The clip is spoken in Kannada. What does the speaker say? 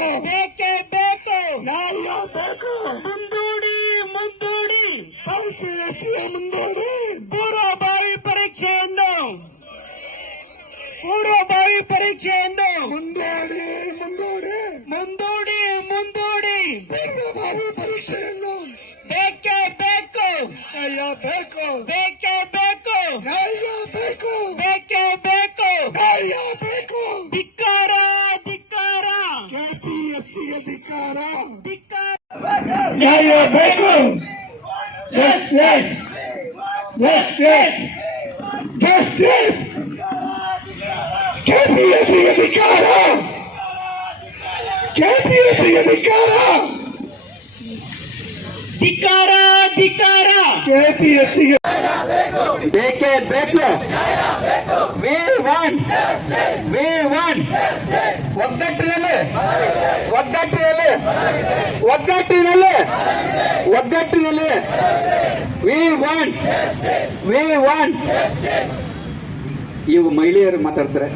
ಬೇಕೇ ಬೇಕು? ನ್ಯಾಯ ಬೇಕು. ಮುಂದೂಡಿ ಮುಂದೂಡಿ. ಐಪಿಎಸ್ಸಿಯ ಮುಂದೂಡಿ. ಪೂರ್ವಭಾವಿ ಪರೀಕ್ಷೆಯನ್ನು. ಪೂರ್ವಭಾವಿ ಪರೀಕ್ಷೆಯನ್ನು. ಮುಂದೂಡಿ ಮುಂದೂಡಿ. ಮುಂದೂಡಿ ಮುಂದೂಡಿ. ಪೂರ್ವಭಾವಿ ಪರೀಕ್ಷೆಯನ್ನು. ಬೇಕೇ ಬೇಕು. ನ್ಯಾಯ ಬೇಕು. ಬೇಕೇ ಬೇಕು. ನ್ಯಾಯ ಬೇಕು. ಬೇಕೇ ಬೇಕು. ನ್ಯಾಯ ಬೇಕು. ಕೆಪಿಎಸ್ಸಿ ಅಧಿಕಾರ ಧಿಕ್ಕಾರ ನ್ಯಾಯ ಬೇಕು ಜಸ್ಟಿಸ್ ಜಸ್ಟಿಸ್ ಜಸ್ಟಿಸ್ ಕೆಪಿಎಸ್ಸಿ ಅಧಿಕಾರ ಕೆಪಿಎಸ್ಸಿ ಅಧಿಕಾರ ಧಿಕ್ಕಾರ ಧಿಕ್ಕಾರ ಕೆಪಿಎಸ್ಸಿಗೆ ಬೇಕೇ ಬೇಕು? ವಿ ಒನ್ ವಿ ಒನ್ ಒಗ್ಗಟ್ಟಿನಲ್ಲಿ. ಒಗ್ಗಟ್ಟಿನಲ್ಲಿ. ಒಗ್ಗಟ್ಟಿನಲ್ಲಿ. ಒಗ್ಗಟ್ಟಿನಲ್ಲಿ. ವಿ ಒನ್ ವಿ ಒನ್ ಇವು ಮಹಿಳೆಯರು ಮಾತಾಡ್ತಾರೆ.